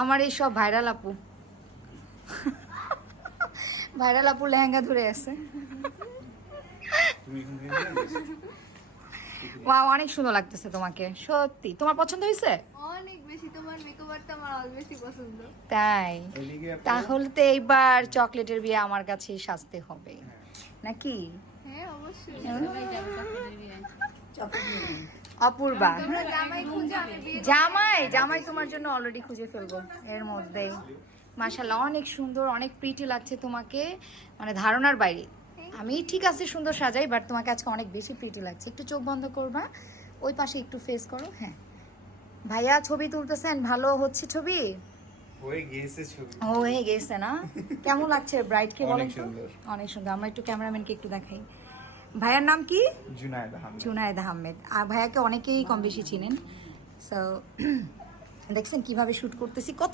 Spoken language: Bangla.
আমার এই সব ভাইরাল আপু ভাইরাল আপু লেহেঙ্গা ধরে আছে। ওয়াও, অনেক সুন্দর লাগতেছে তোমাকে, সত্যি। তোমার পছন্দ হয়েছে? অনেক বেশি, তোমার মেকওভারটা আমার অনেক বেশি পছন্দ। তাই? তাহলে তো এইবার চকলেটের বিয়ে আমার কাছেই সাজতে হবে নাকি? হ্যাঁ অবশ্যই। অপূর্বা তোমরা জামাই খুঁজো, আমি বিয়ে জামাই জামাই তোমার জন্য অলরেডি খুঁজে ফেলবো এর মধ্যেই। মাশাআল্লাহ, অনেক সুন্দর, অনেক প্রিটি লাগছে তোমাকে, মানে ধারণার বাইরে। আমি ঠিক আছে সুন্দর সাজাই, বাট তোমাকে আজকে অনেক বেশি প্রিটি লাগছে। একটু চোখ বন্ধ করবা, ওই পাশে একটু ফেস করো। হ্যাঁ ভাইয়া ছবি তুলতেছেন, ভালো হচ্ছে ছবি? হয়ে গেছে না? কেমন লাগছে ব্রাইডকে বলেন তো? অনেক সুন্দর। আমরা একটু ক্যামেরাম্যানকে একটু দেখাই। ভাইয়ার নাম কি? জুনায়েদ আহমেদ। আর ভাইয়াকে অনেকেই কম বেশি চিনেন। সো দেখছেন কিভাবে শুট করতেছি, কত